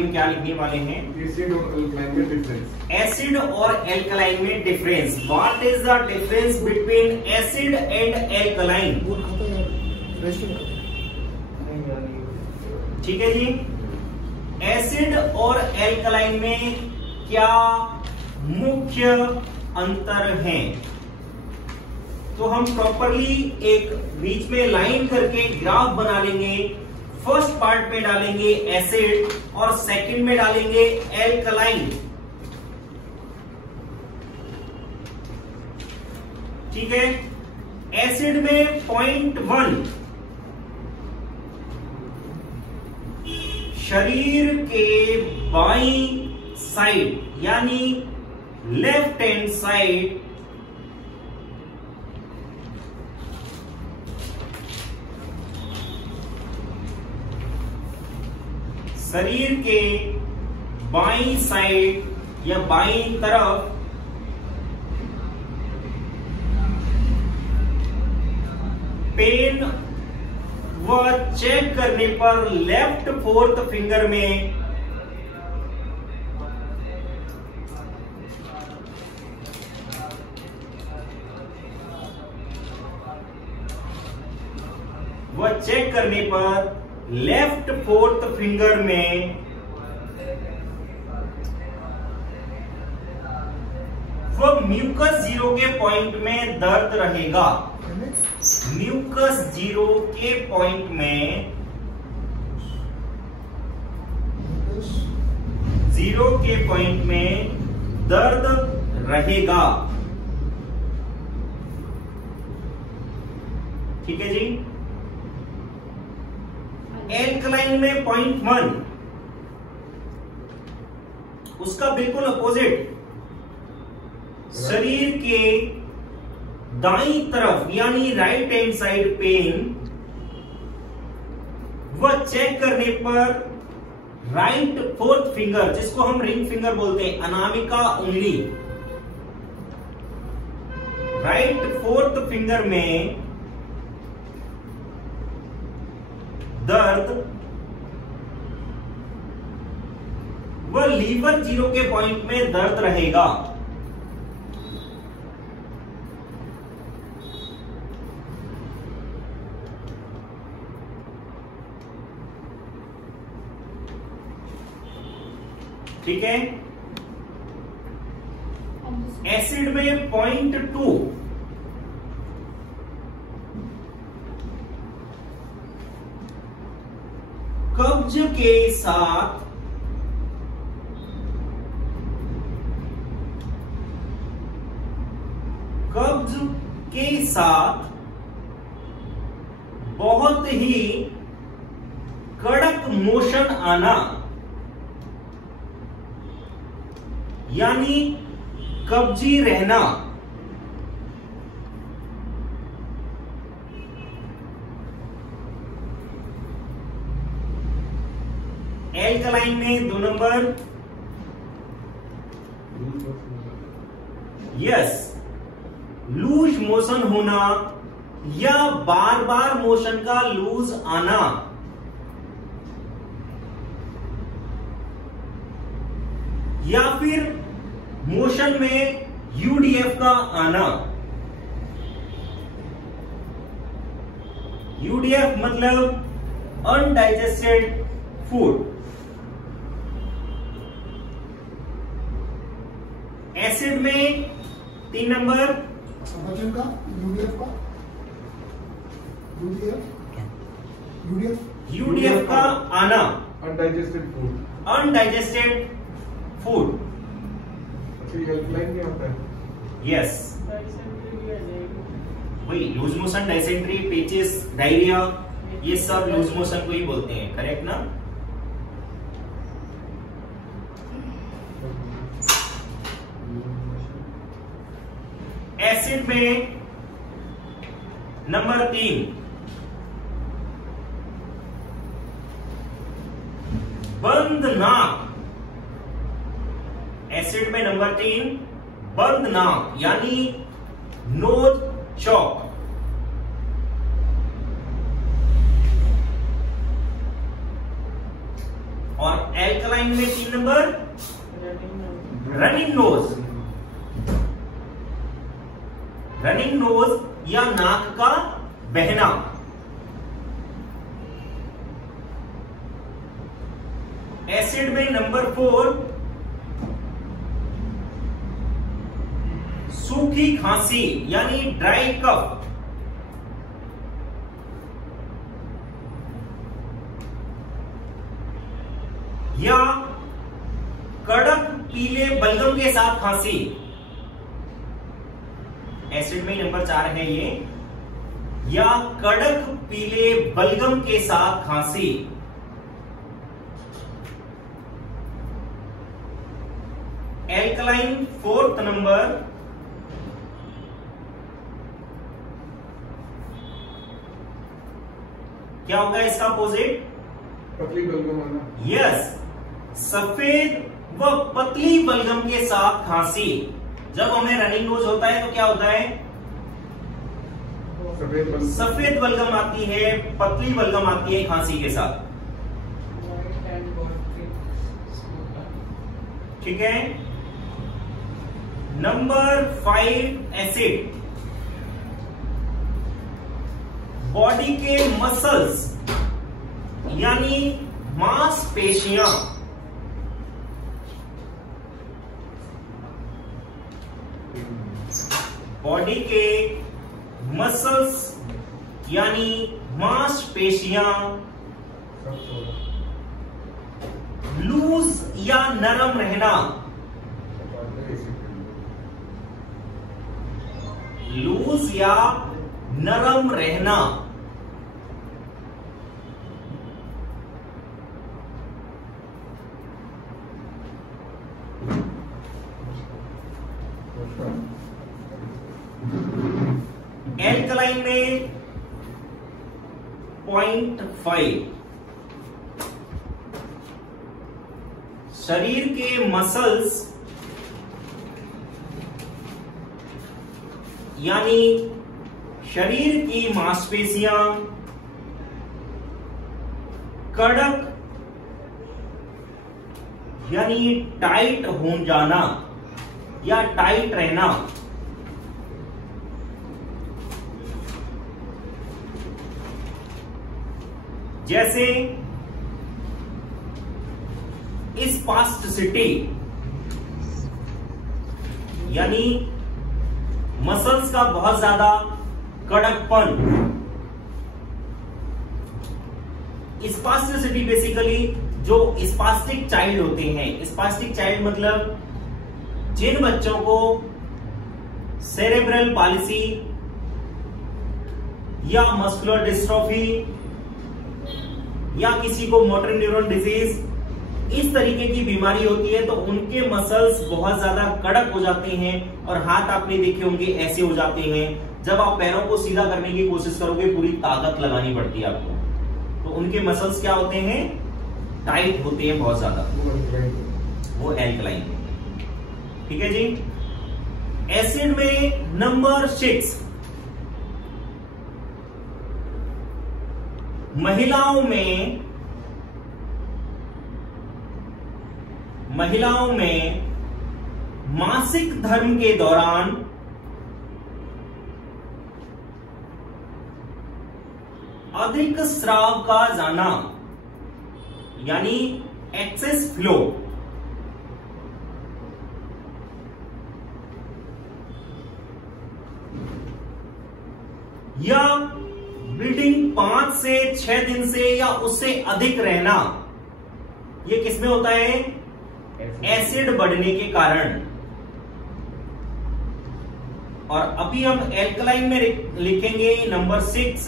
हम क्या लिखने वाले हैं? एसिड और एल्कलाइन में डिफरेंस। एसिड और एल्कलाइन में difference. What is the difference between acid and alkaline? ठीक है जी। एसिड और एल्कलाइन में क्या मुख्य अंतर है? तो हम प्रॉपरली एक बीच में लाइन करके ग्राफ बना लेंगे। फर्स्ट पार्ट में डालेंगे एसिड और सेकंड में डालेंगे एल्कलाइन। ठीक है। एसिड में 0.1 शरीर के बाईं साइड यानी लेफ्ट हैंड साइड शरीर के बाईं साइड या बाईं तरफ पेन व चेक करने पर लेफ्ट फोर्थ फिंगर में चेक करने पर लेफ्ट फोर्थ फिंगर में वो म्यूकस जीरो के पॉइंट में दर्द रहेगा। म्यूकस जीरो के पॉइंट में दर्द रहेगा। ठीक है जी। एल्कलाइन में 0.1 उसका बिल्कुल अपोजिट शरीर के दाईं तरफ यानी राइट हैंड साइड पेन वह चेक करने पर राइट फोर्थ फिंगर जिसको हम रिंग फिंगर बोलते हैं, अनामिका उंगली, राइट फोर्थ फिंगर में दर्द व लीवर जीरो के पॉइंट में दर्द रहेगा। ठीक है। एसिड में 0.2 कब्ज के साथ बहुत ही कड़क मोशन आना यानी कब्जी रहना। एल्कलाइन में 2 नंबर यस, लूज मोशन होना या बार बार मोशन का लूज आना। या फिर मोशन में यूडीएफ का आना। यूडीएफ मतलब अनडाइजेस्टेड फूड। एसिड में 3 नंबर का यूडीएफ का आना, अनडाइजेस्टेड फूड। एल्कलाइन क्या होता है? यस, वही लूज मोशन, डाइसेंट्री, पेचिस, डायरिया, ये सब लूज मोशन को ही बोलते हैं। करेक्ट ना? एसिड में नंबर 3 बंद नाक। एसिड में नंबर 3 बंद नाक यानी नोज चौक। और एल्कलाइन में 3 number running nose. Running nose या नाक का बहना। एसिड में नंबर 4 सूखी खांसी यानी ड्राई कफ। या कड़क पीले बलगम के साथ खांसी। एसिड में नंबर 4 है ये। या कड़क पीले बलगम के साथ खांसी। एल्कलाइन 4th नंबर क्या होगा इसका अपोजिट? पतली बलगम होना। यस, सफेद व पतली बलगम के साथ खांसी। जब हमें रनिंग नोज होता है तो क्या होता है? सफेद बलगम आती है, पतली बलगम आती है खांसी के साथ। ठीक है। Number 5 acid. बॉडी के मसल्स यानी मांसपेशियां। बॉडी के मसल्स यानी मांसपेशियां लूज या नरम रहना। लूज या नरम रहना। एल्कलाइन में 0.5 शरीर के मसल्स यानी शरीर की मांसपेशियां कड़क यानी टाइट हो जाना या टाइट रहना। जैसे स्पास्टिसिटी यानी मसल्स का बहुत ज्यादा कड़कपन। स्पास्टिसिटी बेसिकली जो स्पास्टिक चाइल्ड होते हैं, स्पास्टिक चाइल्ड मतलब जिन बच्चों को सेरेब्रल पालिसी या मस्कुलर डिस्ट्रोफी या किसी को मोटर न्यूरॉन डिजीज इस तरीके की बीमारी होती है तो उनके मसल्स बहुत ज्यादा कड़क हो जाते हैं और हाथ आपने देखे होंगे ऐसे हो जाते हैं। जब आप पैरों को सीधा करने की कोशिश करोगे पूरी ताकत लगानी पड़ती है आपको, तो उनके मसल्स क्या होते हैं? टाइट होते हैं बहुत ज्यादा। वो एल्कलाइन। ठीक है जी। एसिड में नंबर 6 महिलाओं में मासिक धर्म के दौरान अधिक स्राव का जाना यानी एक्सेस फ्लो। या ब्लीडिंग 5 से 6 दिन से या उससे अधिक रहना, ये किसमें होता है? एसिड बढ़ने के कारण। और अभी हम एल्कलाइन में लिखेंगे नंबर 6,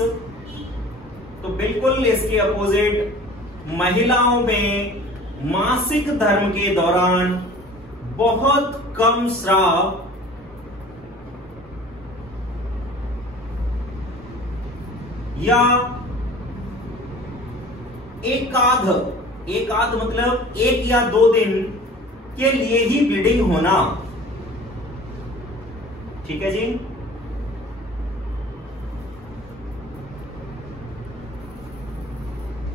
तो बिल्कुल इसके अपोजिट महिलाओं में मासिक धर्म के दौरान बहुत कम स्राव या एकाध मतलब 1 या 2 दिन के लिए ही ब्लीडिंग होना। ठीक है जी।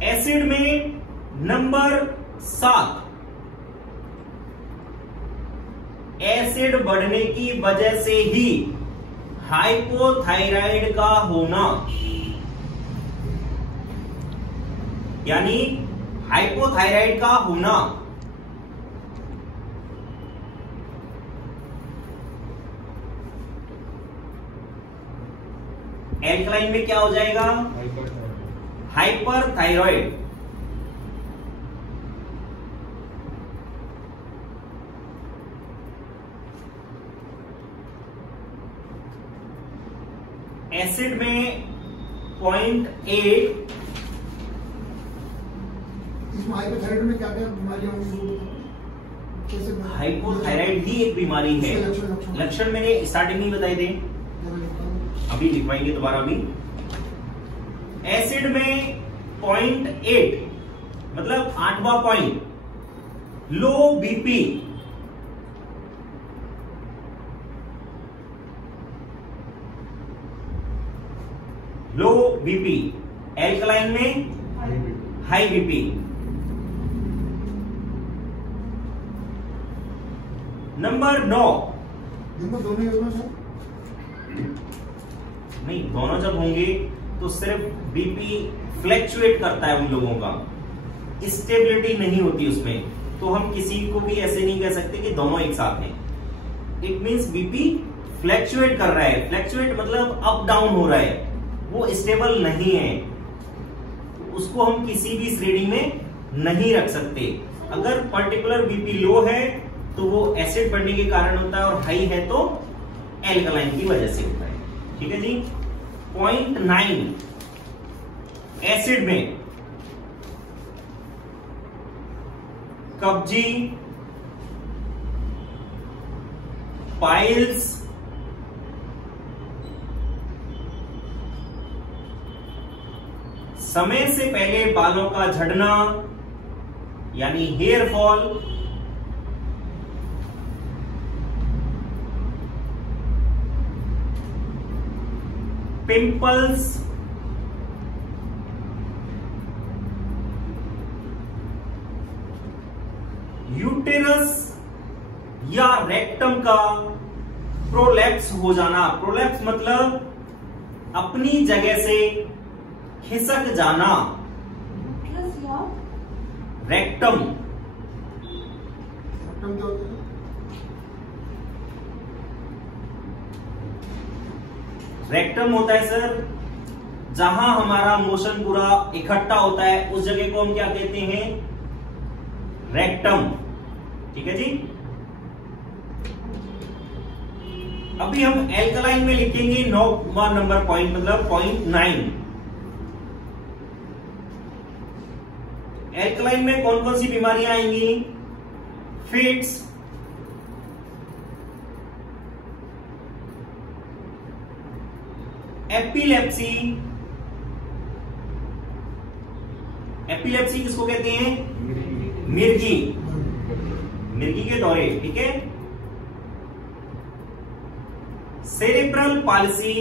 एसिड में नंबर 7, एसिड बढ़ने की वजह से ही हाइपोथायराइड का होना, यानी हाइपोथायराइड का होना एल्कलाइन में क्या हो जाएगा? हाइपरथायरॉइड। एसिड में 0.8, इसमें हाइपोथायराइड में क्या क्या बीमारियां होंगी? हाइपोथायराइड ही एक बीमारी है। लक्षण मैंने स्टार्टिंग में बताए थे, अभी लिखवाएंगे दोबारा भी। एसिड में 0.8 मतलब 8वां point, low BP, low BP. Alkaline में हाई बीपी। नंबर 9, दोनों ही होना सर? नहीं, दोनों जब होंगे तो सिर्फ बीपी फ्लैक्चुएट करता है उन लोगों का, स्टेबिलिटी नहीं होती उसमें, तो हम किसी को भी ऐसे नहीं कह सकते कि दोनों एक साथ हैं। इट मींस बीपी फ्लैक्चुएट कर रहा है, फ्लैक्चुएट मतलब अप डाउन हो रहा है, वो स्टेबल नहीं है, उसको हम किसी भी श्रेणी में नहीं रख सकते। अगर पर्टिकुलर बीपी लो है तो वो एसिड बढ़ने के कारण होता है, और हाई है तो एल्कलाइन की वजह से होता है। ठीक है जी। 0.9 एसिड में कब्जी, पाइल्स, समय से पहले बालों का झड़ना यानी हेयर फॉल, पिंपल्स, यूटेरस या रेक्टम का प्रोलैप्स हो जाना। प्रोलैप्स मतलब अपनी जगह से खिसक जाना। रेक्टम, रेक्टम होता है सर जहां हमारा मोशन पूरा इकट्ठा होता है, उस जगह को हम क्या कहते हैं? रेक्टम। ठीक है जी। अभी हम एल्कलाइन में लिखेंगे 9वां नंबर पॉइंट, मतलब 0.9। एल्कलाइन में कौन कौन सी बीमारियां आएंगी? Fits, epilepsy. एपिलेप्सी किसको कहते हैं? मिर्गी, मिर्गी के दौरे। ठीक है। सेरेब्रल पालिसी,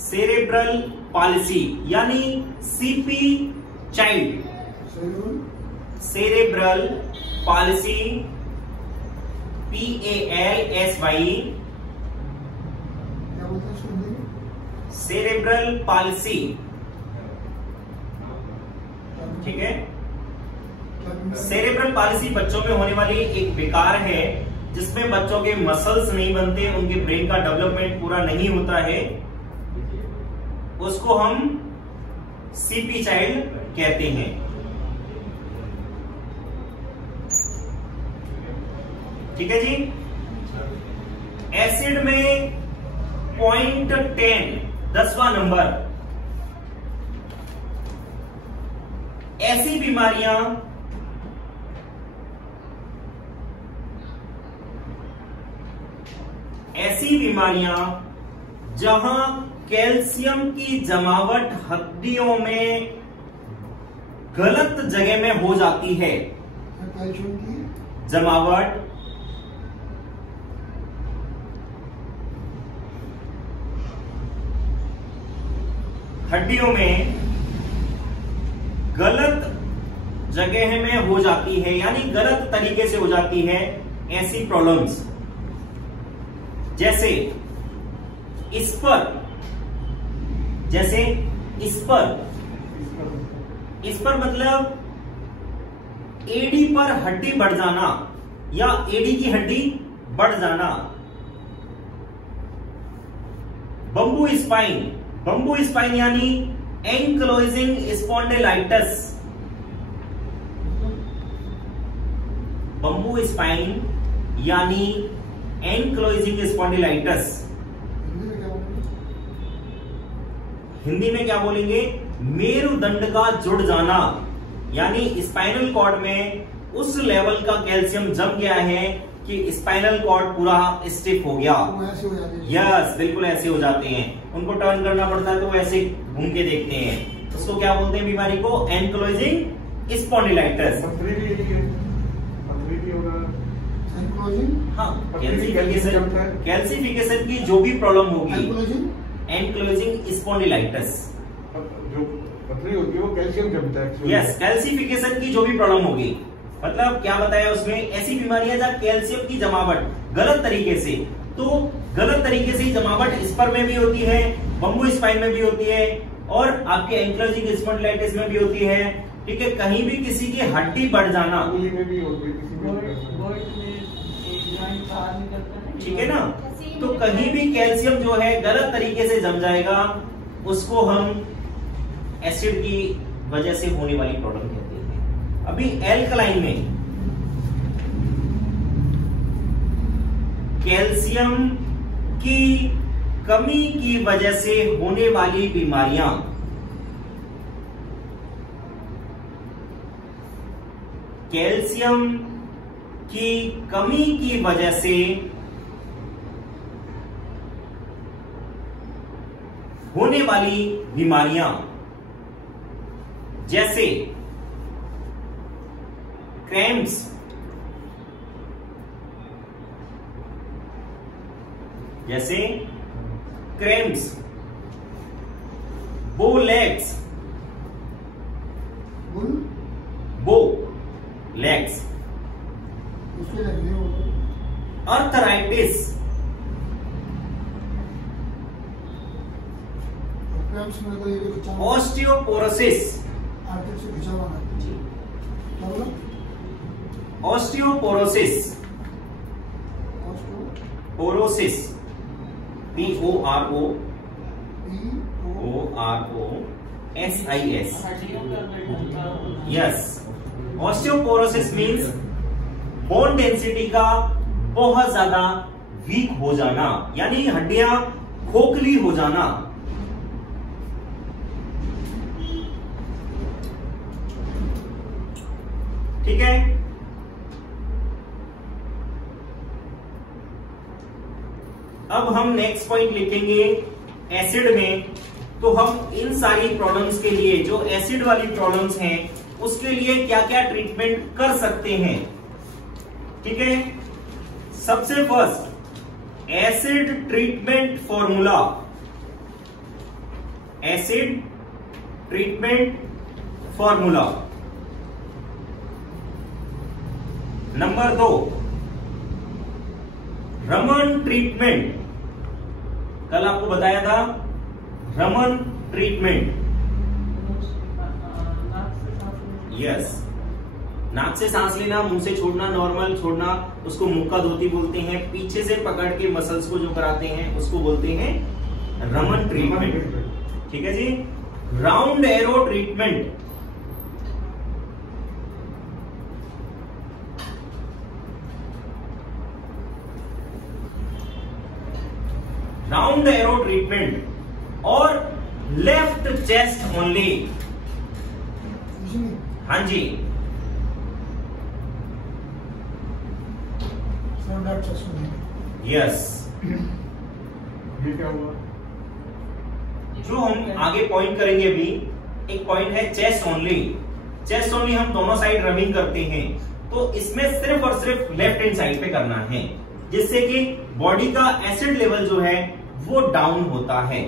सेरेब्रल पालिसी यानी CP child, cerebral palsy, PALSY, cerebral palsy. ठीक है। सेरेब्रल पालिसी बच्चों में होने वाली एक विकार है जिसमें बच्चों के मसल्स नहीं बनते, उनके ब्रेन का डेवलपमेंट पूरा नहीं होता है, उसको हम सीपी चाइल्ड कहते हैं। ठीक है जी। एसिड में 0.10 10वां नंबर, ऐसी बीमारियां जहां कैल्शियम की जमावट हड्डियों में गलत जगह में हो जाती है। जमावट हड्डियों में गलत जगह में हो जाती है, यानी गलत तरीके से हो जाती है ऐसी प्रॉब्लम्स, जैसे इस पर मतलब एडी पर हड्डी बढ़ जाना या एडी की हड्डी बढ़ जाना। बम्बू स्पाइन यानी एंक्लोजिंग स्पॉन्डिलाइटिस। बम्बू स्पाइन यानी एंक्लोजिंग स्पॉन्डिलाइटिस। हिंदी में क्या बोलेंगे? मेरुदंड का जुड़ जाना, यानी स्पाइनल कॉर्ड में उस लेवल का कैल्शियम जम गया है कि स्पाइनल कॉर्ड पूरा स्टिफ हो गया। यस, बिल्कुल ऐसे हो जाते हैं, उनको टर्न करना पड़ता है तो वो ऐसे घूम के देखते हैं। उसको क्या बोलते हैं बीमारी को? Ankylosing spondylitis. हाँ, कैल्सिफिकेशन की जो भी प्रॉब्लम होगी, एंक्लोजिंग स्पॉन्डिलाइटिस जो पथरी होती है वो कैल्शियम जमता है। यस, कैल्सिफिकेशन की जो भी प्रॉब्लम होगी, मतलब क्या बताया उसमें, ऐसी बीमारियां जहां कैल्शियम की जमावट गलत तरीके से, तो गलत तरीके से जमावट स्पर में भी होती है, बम्बू स्पाइन में भी होती है और आपके एंक्लोजिंग स्पॉन्डिलाइटिस में भी होती है। ठीक है, कहीं भी किसी की हड्डी बढ़ जाना, ठीक है ना, तो कहीं भी कैल्शियम जो है गलत तरीके से जम जाएगा, उसको हम एसिड की वजह से होने वाली प्रॉब्लम कहते हैं। अभी एल्कलाइन में कैल्शियम की कमी की वजह से होने वाली बीमारियां, कैल्शियम की कमी की वजह से होने वाली बीमारियां, जैसे क्रैम्प्स, बो legs, arthritis, osteoporosis, POROSIS, yes, osteoporosis means bone density का बहुत ज्यादा वीक हो जाना, यानी हड्डियां खोखली हो जाना। ठीक है, अब हम नेक्स्ट पॉइंट लिखेंगे एसिड में। तो हम इन सारी प्रॉब्लम्स के लिए, जो एसिड वाली प्रॉब्लम्स हैं, उसके लिए क्या क्या ट्रीटमेंट कर सकते हैं। ठीक है, सबसे first acid treatment formula, acid treatment formula. Number 2 Raman treatment, कल आपको बताया था रमन ट्रीटमेंट। यस, नाक से सांस लेना, मुंह से छोड़ना, नॉर्मल छोड़ना, उसको मुक्का धोती बोलते हैं। पीछे से पकड़ के मसल्स को जो कराते हैं उसको बोलते हैं रमन ट्रीटमेंट। ठीक है जी। Round arrow treatment, round arrow treatment और लेफ्ट चेस्ट ओनली। हाँ जी, यस। ये क्या हुआ? जो हम आगे पॉइंट करेंगे अभी, एक पॉइंट है चेस्ट ओनली। चेस्ट ओनली हम दोनों साइड रबिंग करते हैं, तो इसमें सिर्फ और सिर्फ लेफ्ट हैंड साइड पे करना है, जिससे कि बॉडी का एसिड लेवल जो है वो डाउन होता है।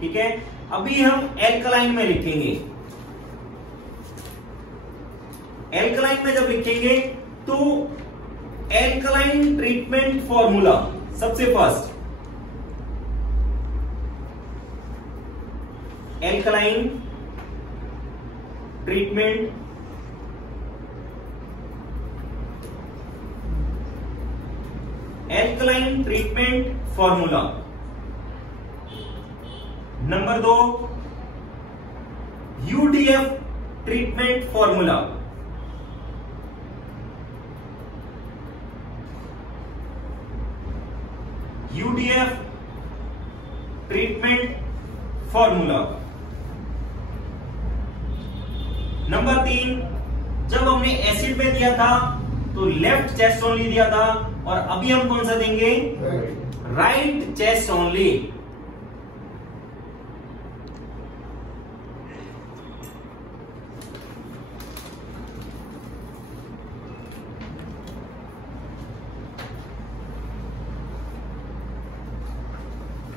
ठीक है, अभी हम एल्कलाइन में लिखेंगे एल्कलाइन में जब लिखेंगे तो एल्कलाइन ट्रीटमेंट फॉर्मूला सबसे first, alkaline treatment formula. Number 2 UDF treatment formula. UDF treatment formula. Number 3 जब हमने एसिड में दिया था तो लेफ्ट चेस्ट ओनली दिया था, और अभी हम कौन सा देंगे? Right chest only.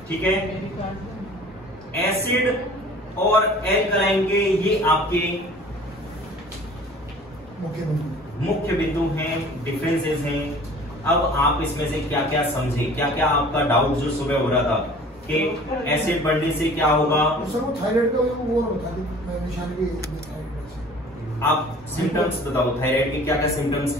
ठीक है, एसिड और एल्कलाइन के ये आपके मुख्य बिंदु हैं, डिफरेंसेस हैं। अब आप इसमें से क्या क्या समझे, क्या क्या आपका डाउट जो सुबह हो रहा था कि एसिड बढ़ने से क्या होगा? थायराइड का वो बता दी निशानी भी। आप सिम्टम्स बताओ, थायराइड के क्या क्या सिम्टम्स हैं?